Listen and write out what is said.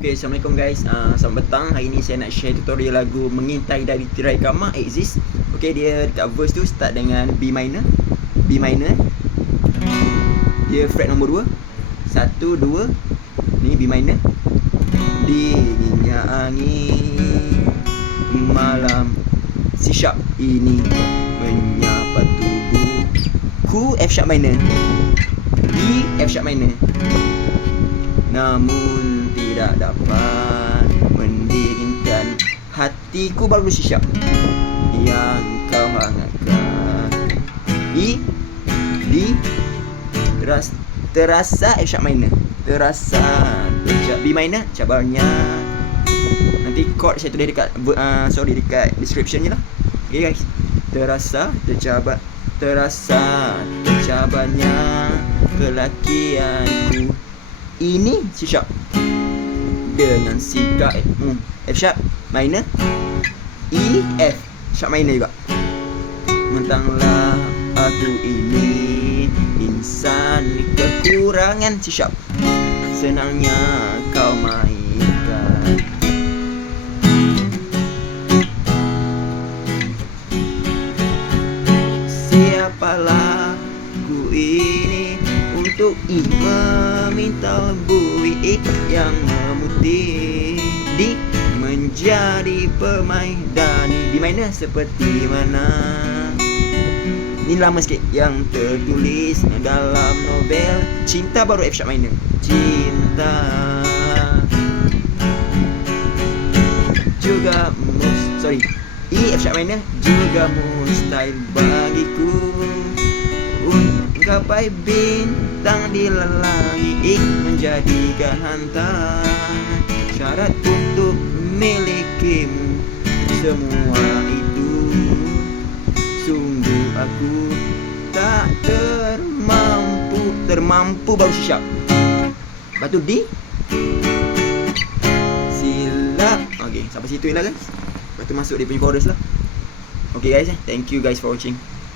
Okay, Assalamualaikum guys. Selamat petang. Hari ni saya nak share tutorial lagu Mengintai dari Tirai Kamar, Exist. Okay, dia dekat verse tu start dengan B minor. B minor. Dia fret nombor 2. 1, 2. Ni B minor. Dinginnya angin malam, C sharp ini menyapa tubuhku, F sharp minor. D, F sharp minor. Namun tidak dapat mendinginkan hatiku, baru C sharp yang kau hangatkan. E, D, terasa F sharp minor. Terasa B minor, cabarnya. Nanti chord saya tulis dekat dekat description je lah. Okay guys. Terasa tercabarnya kelakianku. Ini C sharp dengan sikap F sharp minor, E, F sharp minor juga. Mentanglah aku ini insan kekurangan, C sharp. Senangnya kau mainkan. Siapalah ku ini untuk meminta buih yang memutih di menjadi permaidani. Di minor seperti mana? Ni lama sikit. Yang tertulis dalam novel Cinta, baru F sharp minor. Cinta juga E, F sharp minor juga mustahil bagiku. Gapai bintang di langit menjadikan hantar syarat untuk milikimu. Semua itu sungguh aku tak termampu baru C sharp. Lepas tu D, silap. Okay, sampai situ je lah guys. Lepas tu masuk dia punya chorus lah. Okay guys, thank you guys for watching.